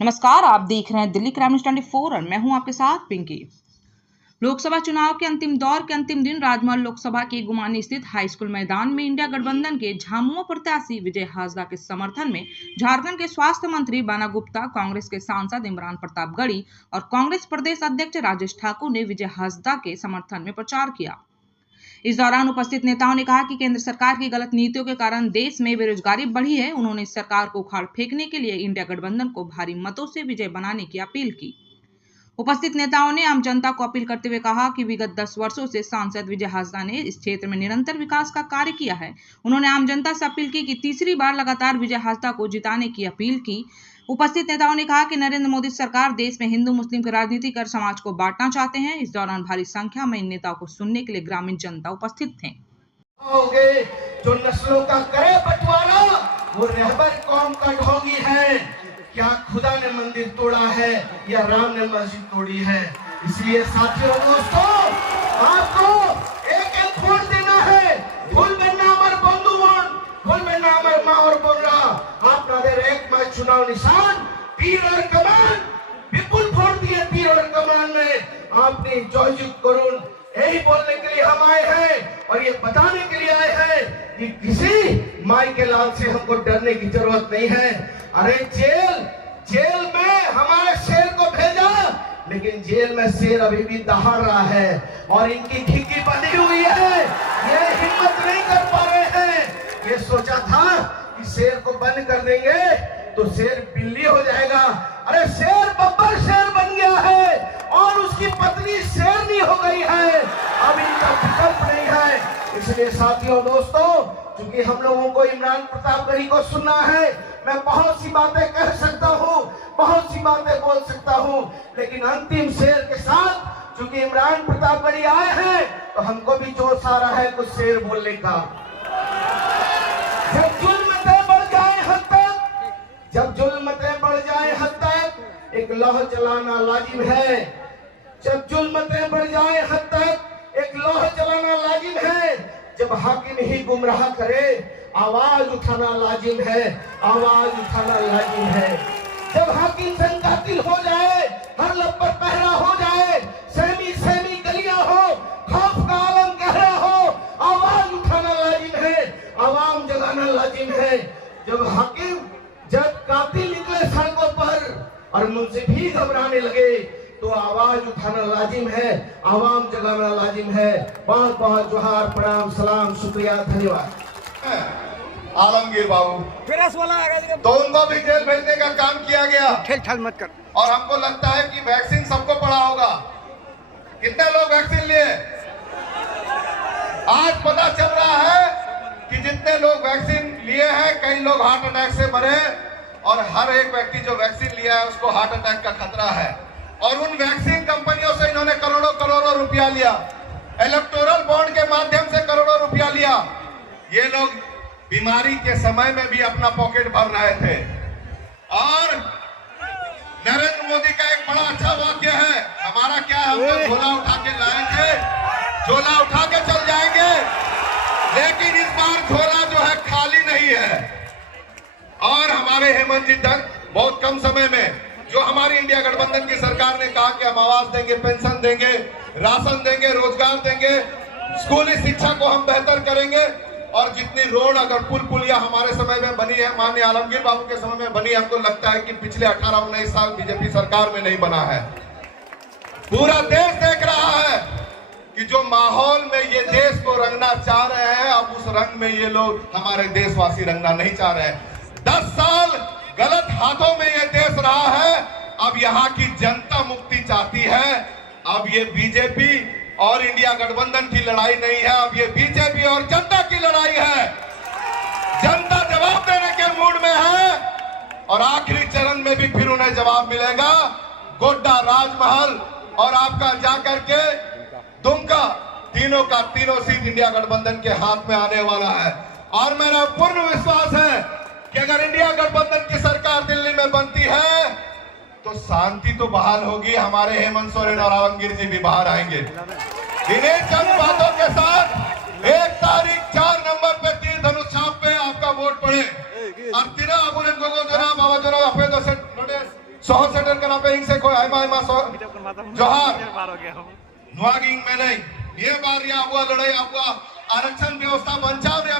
नमस्कार, आप देख रहे हैं दिल्ली क्राइम न्यूज़ 24 और मैं हूं आपके साथ पिंकी। लोकसभा चुनाव के अंतिम दौर के अंतिम दिन राजमहल लोकसभा के गुमानी स्थित हाई स्कूल मैदान में इंडिया गठबंधन के झामुमो प्रत्याशी विजय हाजदा के समर्थन में झारखंड के स्वास्थ्य मंत्री बाना गुप्ता, कांग्रेस के सांसद इमरान प्रतापगढ़ी और कांग्रेस प्रदेश अध्यक्ष राजेश ठाकुर ने विजय हाजदा के समर्थन में प्रचार किया। इस दौरान उपस्थित नेताओं ने कहा कि केंद्र सरकार की गलत नीतियों के कारण देश में बेरोजगारी बढ़ी है। उन्होंने इस सरकार को उखाड़ फेंकने के लिए इंडिया गठबंधन को भारी मतों से विजय बनाने की अपील की। उपस्थित नेताओं ने आम जनता को अपील करते हुए कहा कि विगत 10 वर्षों से सांसद विजय हाजदा ने इस क्षेत्र में निरंतर विकास का कार्य किया है। उन्होंने आम जनता से अपील की कि तीसरी बार लगातार विजय हाजदा को जिताने की अपील की। उपस्थित नेताओं ने कहा कि नरेंद्र मोदी सरकार देश में हिंदू मुस्लिम की राजनीति कर समाज को बांटना चाहते हैं। इस दौरान भारी संख्या में इन नेताओं को सुनने के लिए ग्रामीण जनता उपस्थित थे। जो नस्लों का करे बंटवारा वो रहबर कौम का ढोंगी है। क्या खुदा ने मंदिर तोड़ा है या राम ने मस्जिद तोड़ी है? इसलिए साथियों दोस्तों, आपको एक वोट देना है। भूल में नामर बंधु भूल में नामर माँ और बोला आप एक में चुनाव निशान तीर और कमान विपुल वोट दिए। तीर और कमान में आपने जययुक्त करुण यही बोलने के लिए हम आए हैं और ये बताने के लिए आए हैं कि किसी माई के लाल से हमको डरने की जरूरत नहीं है। अरे जेल में हमारे शेर को भेजा, लेकिन जेल में शेर अभी भी दहाड़ रहा है और इनकी खिड़की बंधी हुई है। ये हिम्मत नहीं कर पा रहे हैं। ये सोचा था कि शेर को बंद कर देंगे तो शेर बिल्ली हो जाएगा। अरे शेर बब्बर शेर बन गया है और उसकी पत्नी शेरनी हो गई है। अब इनका विकल्प नहीं है। इसलिए साथियों दोस्तों, क्योंकि हम लोगों को इमरान प्रतापगढ़ी को सुनना है, मैं बहुत सी बातें कह सकता हूँ, बहुत सी बातें बोल सकता हूँ, लेकिन अंतिम शेर के साथ क्योंकि इमरान प्रतापगढ़ी आए हैं तो हमको भी जोश आ रहा है कुछ शेर बोलने का। जब जुल्मतें बढ़ जाए हद तक एक लौह जलाना लाजिम है। जब जुल्मतें बढ़ जाए हद तक एक लौह जलाना लाजिम है। जब हाकिम ही गुमराह करे आवाज उठाना लाजिम है। आवाज उठाना लाजिम है। जब हाकिम संग कातिल हो जाए, हर लब पर पहरा हो जाए, सहमी गलियां हो, खौफ का आलम गहरा हो, आवाज उठाना लाजिम है। आवाम जगाना लाजिम है। जब कातिल निकले सड़कों पर और मुझसे भी घबराने लगे तो आवाज उठाना लाजिम है। आवाम जगाना लाजिम है। बहुत बहुत जोहार, प्रणाम, सलाम, शुक्रिया, धन्यवाद। आलमगीर बाबू तो उनको भी जेल भेजने का काम किया गया। छल मत कर। और हमको लगता है कि वैक्सीन सबको पड़ा होगा। कितने लोग वैक्सीन लिए? आज पता चल रहा है कि जितने लोग वैक्सीन लिए हैं, कई लोग हार्ट अटैक से मरे और हर एक व्यक्ति जो वैक्सीन लिया है उसको हार्ट अटैक का खतरा है। और उन वैक्सीन कंपनियों से इन्होंने करोड़ों रुपया लिया। इलेक्टोरल बॉन्ड के माध्यम से करोड़ों रुपया लिया। ये लोग बीमारी के समय में भी अपना पॉकेट भर रहे थे। और नरेंद्र मोदी का एक बड़ा अच्छा वाक्य है। हमारा क्या है, हम तो झोला उठा के लाएंगे, झोला उठा के चल जाएंगे, लेकिन इस बार झोला जो है खाली नहीं है। और हमारे हेमंत जी तक बहुत कम समय में जो हमारी इंडिया गठबंधन की सरकार ने कहा कि हम आवास देंगे, पेंशन देंगे, राशन देंगे, रोजगार देंगे, स्कूली शिक्षा को हम बेहतर करेंगे। और जितनी रोड अगर पुलिया हमारे समय में बनी है, माननीय आलमगीर बाबू के समय में बनी, हमको लगता है कि पिछले 18-19 साल बीजेपी सरकार में नहीं बना है। पूरा देश देख रहा है कि जो माहौल में ये देश को रंगना चाह रहे हैं, अब उस रंग में ये लोग हमारे देशवासी रंगना नहीं चाह रहे हैं। 10 साल गलत हाथों में ये देश रहा है। अब यहाँ की जनता मुक्ति चाहती है। अब ये बीजेपी और इंडिया गठबंधन की लड़ाई नहीं है, अब ये बीजेपी और जनता की लड़ाई है। जनता जवाब देने के मूड में है और आखिरी चरण में भी फिर उन्हें जवाब मिलेगा। गोड्डा, राजमहल और आपका जाकर के दुमका, तीनों सीट इंडिया गठबंधन के हाथ में आने वाला है। और मेरा पूर्ण विश्वास है कि अगर इंडिया गठबंधन की सरकार दिल्ली में बनती है तो शांति तो बहाल होगी। हमारे हेमंत सोरेन और आलमगीर जी भी बाहर आएंगे। इन्हीं चंद बातों के साथ 1 तारीख 4 नंबर पे तीर धनुष छाप पे आपका वोट पड़े। और तीन आबुलेन को जो ना बाबा जो ना अपने सहसेटर कना पे इंग से कोई आयमा जोहार नुआगिंग में नहीं ये बार या हुआ लड़ाई हुआ आरक्षण व्यवस्था बचाव या